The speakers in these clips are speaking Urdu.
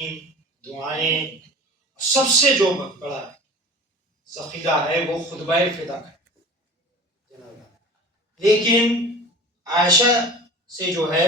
دعائیں، سب سے جو بڑا ذخیرہ ہے وہ خطبہ فدا ہے. لیکن عائشہ سے جو ہے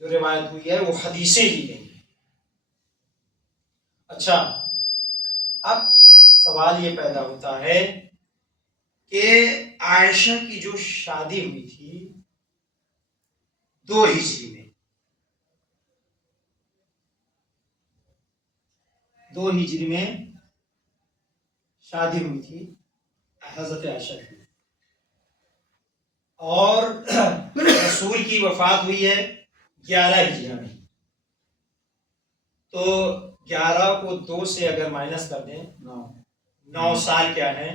جو روایت ہوئی ہے وہ حدیثیں لی گئی ہیں. اچھا، اب سوال یہ پیدا ہوتا ہے کہ عائشہ کی جو شادی ہوئی تھی 2 ہجری میں، 2 ہجری میں شادی ہوئی تھی حضرت عائشہ کی، اور رسول کی وفات ہوئی ہے 11 ہجری میں. تو 11 کو 2 سے اگر مائنس کر دیں 9 سال کیا ہے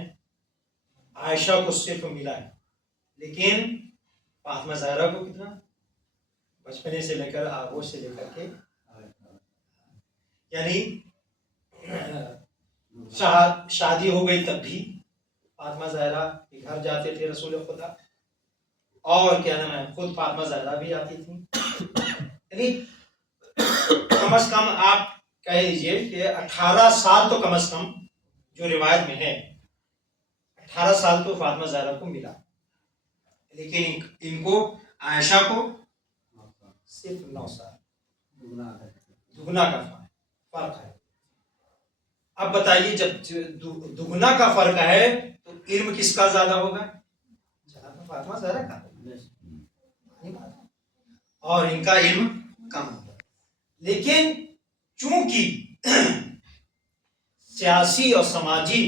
عائشہ کو صرف ملا ہے. لیکن فاطمہ زہرا کو کتنا، بچپنے سے لے کر آغوش سے لے کر کے، یعنی شادی ہو گئی تب بھی فاطمہ زہرا کے گھر جاتے تھے رسول خدا، اور کیا نام ہے خود فاطمہ زہرا بھی آتی تھی. یعنی کم از کم آپ کہہ لیجئے کہ 18 سال تو کم از کم جو روایت میں ہے 18 سال تو فاطمہ زہرا کو ملا. لیکن ان کو عائشہ کو صرف 9 سال، دگنا کا فرق ہے. اب بتائیے جب دگنا کا فرق ہے تو علم کس کا زیادہ ہوگا؟ فاطمہ زہرا کا، اور ان کا علم کم ہوگا. لیکن چونکہ سیاسی اور سماجی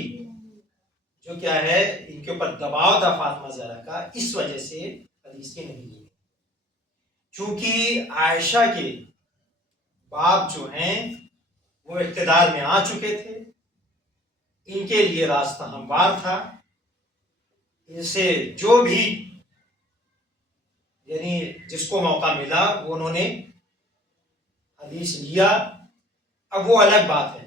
جو کیا ہے ان کے اوپر دباؤ تھا فاطمہ زہرا کا، اس وجہ سے حدیثیں نہیں لی. چونکہ عائشہ کے باپ جو ہیں وہ اقتدار میں آ چکے تھے، ان کے لیے راستہ ہموار تھا. ان سے جو بھی یعنی جس کو موقع ملا وہ انہوں نے حدیث لیا. اب وہ الگ بات ہے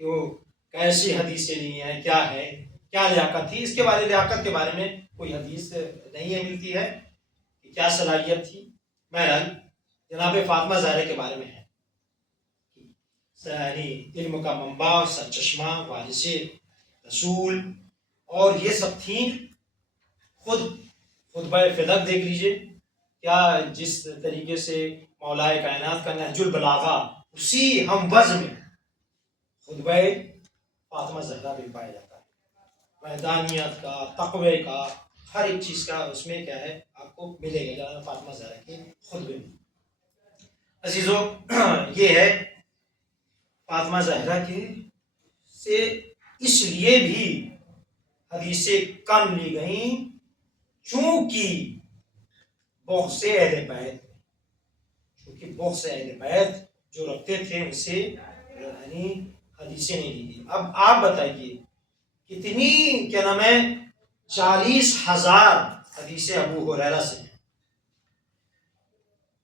کہ وہ کیسی حدیثیں لی ہیں، کیا ہے، کیا لیاقت تھی. اس کے بارے لیاقت کے بارے میں کوئی حدیث نہیں ہے ملتی ہے کہ کیا صلاحیت تھی. بہرحال جناب فاطمہ زہرا کے بارے میں ہے یعنی علم کا منبع، سرچشمہ، وارث رسول، اور یہ سب تھیں. خود خطبہ فدق دیکھ لیجئے، کیا جس طریقے سے مولائے کائنات کا نہج البلاغہ اسی ہم وزن میں خطبہ فاطمہ زہرا بھی پایا جاتا ہے. میدانیت کا، تقوی کا، ہر ایک چیز کا اس میں کیا ہے آپ کو ملے گا جناب فاطمہ زہرا کے خطبے میں. عزیزو، یہ ہے فاطمہ زہرا کے سے اس لیے بھی حدیثیں کم لی گئیں چونکہ بغض اہل بیت، چونکہ بغض اہل بیت جو رکھتے تھے ان سے یعنی حدیثیں نہیں لی گئی. اب آپ بتائیے کتنی کیا نام ہے 40,000 حدیثیں ابو ہریرہ سے ہیں.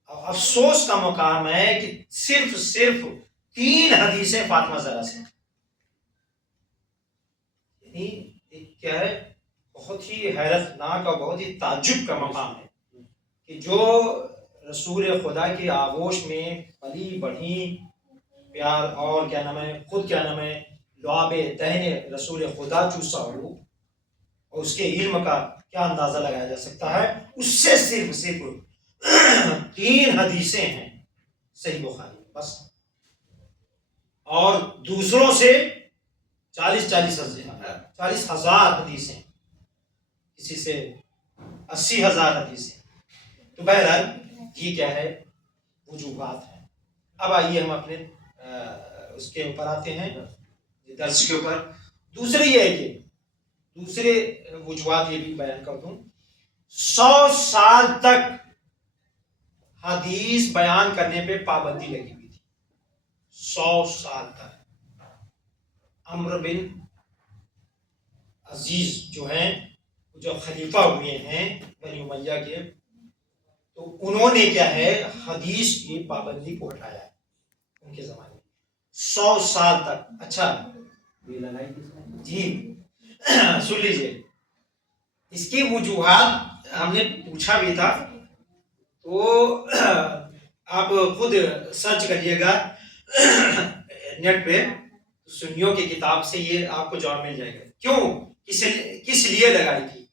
افسوس کا مقام ہے کہ صرف 3 حدیثیں فاطمہ زہرا سے. یعنی کیا ہے بہت ہی حیرت ناک اور بہت ہی تعجب کا مقام ہے کہ جو رسول خدا کے آغوش میں پلی بڑھی پیار اور کیا نام ہے خود کیا نام ہے لعاب دہن رسول خدا چوسا ہو، اور اس کے علم کا کیا اندازہ لگایا جا سکتا ہے. اس سے صرف 3 حدیثیں ہیں صحیح بخاری بس، اور دوسروں سے 40,000 حدیثیں، کسی سے 80,000 حدیثیں. تو بہرحال یہ کیا ہے وجوہات ہیں. اب آئیے ہم اپنے اس کے اوپر آتے ہیں درس کے اوپر. دوسرے یہ ہے کہ دوسرے وجوہات یہ بھی بیان کر دوں. 100 سال تک حدیث بیان کرنے پہ پابندی لگی ہوئی تھی. 100 سال تک. عمرو بن عزیز جو ہیں جو خلیفہ ہوئے ہیں بنی امیہ کے، تو انہوں نے کیا ہے حدیث کی پابندی کو ہٹایا ہے ان کے زمانے میں 100 سال تک. اچھا جی سن لیجیے، اس کی وجوہات ہم نے پوچھا بھی تھا تو آپ خود سرچ کریے گا نیٹ پہ سنیوں کی کتاب سے یہ آپ کو جواب مل جائے گا کیوں کس لیے لگائی تھی.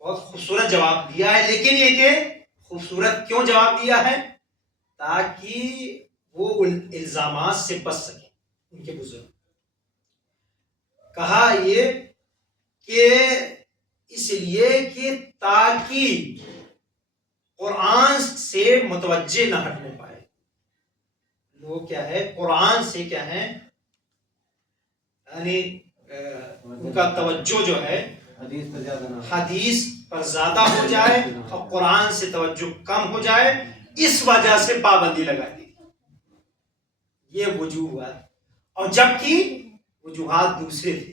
بہت خوبصورت جواب دیا ہے، لیکن یہ کہ خوبصورت کیوں جواب دیا ہے؟ تاکہ وہ الزامات سے بچ سکیں. ان کے بزرگ کہا یہ کہ اس لیے کہ تاکہ قرآن سے متوجہ نہ ہٹنے پائے لوگ. کیا ہے قرآن سے کیا ہے، یعنی ان کا توجہ جو ہے حدیث پر زیادہ ہو جائے اور قرآن سے توجہ کم ہو جائے، اس وجہ سے پابندی لگا دی. یہ وجوہات، اور جبکہ وجوہات دوسرے تھے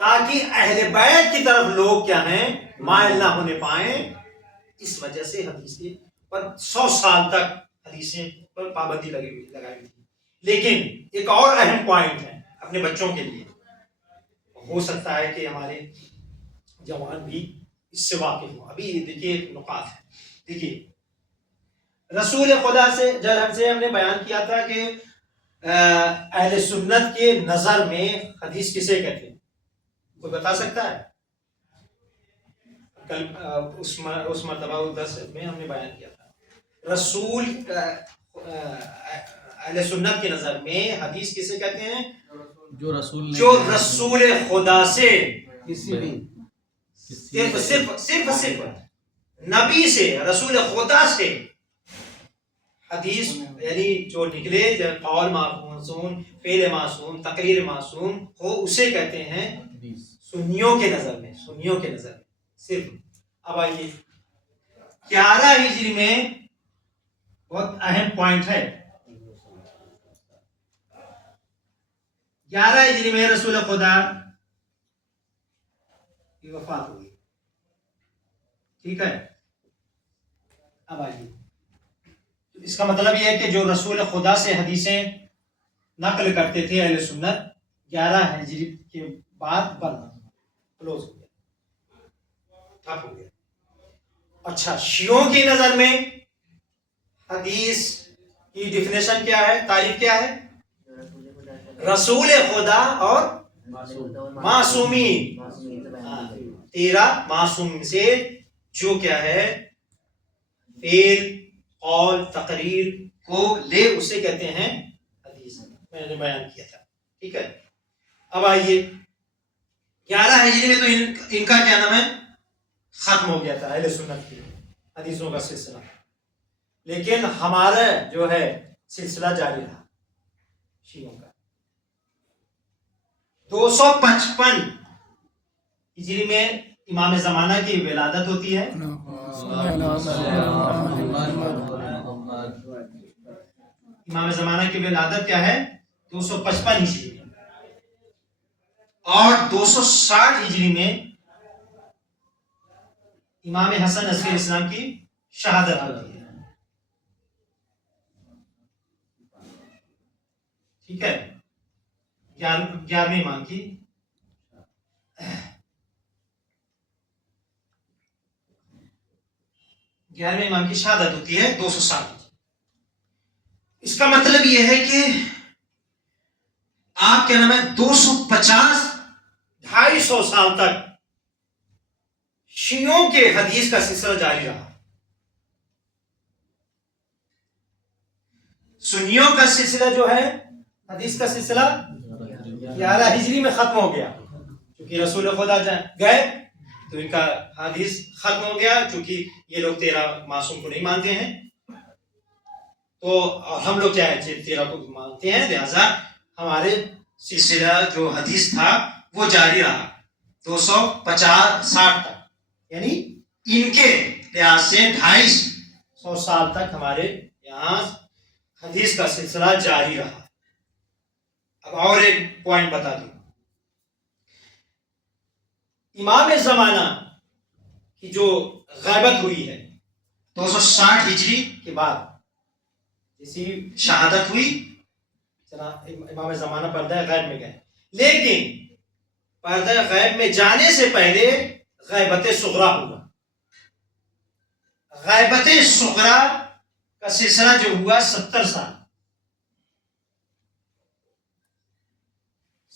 تاکہ اہل بیت کی طرف لوگ کیا ہیں مائل نہ ہونے پائیں. اس وجہ سے حدیث پر 100 سال تک حدیثیں پر پابندی لگائی تھی. لیکن ایک اور اہم پوائنٹ ہے اپنے بچوں کے لیے، ہو سکتا ہے کہ ہمارے جوان بھی اس سے واقف ہوں. ابھی دیکھیے ایک نقاط ہے. دیکھیے رسول خدا سے جب ہم نے بیان کیا تھا کہ اہل سنت کے نظر میں حدیث کسے کہتے ہیں، کوئی بتا سکتا ہے؟ کل اس مرتبہ 10 میں ہم نے بیان کیا تھا رسول اہل سنت کے نظر میں حدیث کسے کہتے ہیں؟ جو رسول خدا سے صرف نبی سے، رسول خدا سے حدیث یعنی جو نکلے جب قول معصوم، فعل معصوم، تقریر معصوم ہو، اسے کہتے ہیں سنیوں کے نظر میں صرف. اب آئیے 11 ہجری میں بہت اہم پوائنٹ ہے. 11 ہجری میں رسول خدا کی وفات ہوئی. ٹھیک ہے. اب آئیے اس کا مطلب یہ ہے کہ جو رسول خدا سے حدیثیں نقل کرتے تھے اہل سنت، 11 ہجری کے بعد بند کلوز ہو گیا، ٹھپ ہو گیا. اچھا، شیعوں کی نظر میں حدیث کی ڈیفینیشن کیا ہے، تعریف کیا ہے؟ رسول خدا اور معصومین. 13 معصوم سے جو کیا ہے فعل، قول، تقریر کو لے اسے کہتے ہیں حدیث. میں نے بیان کیا تھا. ٹھیک ہے. اب آئیے 11 ہجری میں تو ان کا کیا نام ہے ختم ہو گیا تھا اہل سنت کی حدیثوں کا سلسلہ، لیکن ہمارا جو ہے سلسلہ جاری رہا شیعوں کا. 255 ہجری میں امام زمانہ کی ولادت ہوتی ہے. امام زمانہ کی ولادت کیا ہے 255 ہجری میں، اور 260 ہجری میں امام حسن عسکری اسلام کی شہادت ہوتی ہے. ٹھیک ہے. 11ویں امام کی شہادت ہوتی ہے 260. اس کا مطلب یہ ہے کہ آپ کیا نام ہے 250 سال تک شیعوں کے حدیث کا سلسلہ جاری رہا. سنیوں کا سلسلہ جو ہے حدیث کا سلسلہ 11 ہجری میں ختم ہو گیا، کیونکہ رسول خدا گئے تو ان کا حدیث ختم ہو گیا. چونکہ یہ لوگ 13 معصوم کو نہیں مانتے ہیں، تو ہم لوگ کیا ہے 13 کو مانتے ہیں، لہذا ہمارے سلسلہ جو حدیث تھا وہ جاری رہا 250-60 تک. یعنی ان کے لحاظ سے 250 سال تک ہمارے یہاں حدیث کا سلسلہ جاری رہا. اب اور ایک پوائنٹ بتا دوں، امام زمانہ کی جو غیبت ہوئی ہے 260 ہجری کے بعد، جیسی شہادت ہوئی امام زمانہ پردہ غیب میں گئے، لیکن پردہ غیب میں جانے سے پہلے غیبت صغرا ہوا. غیبت صغرا کا سلسلہ جو ہوا 70 سال.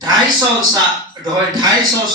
250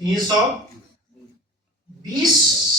320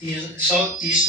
330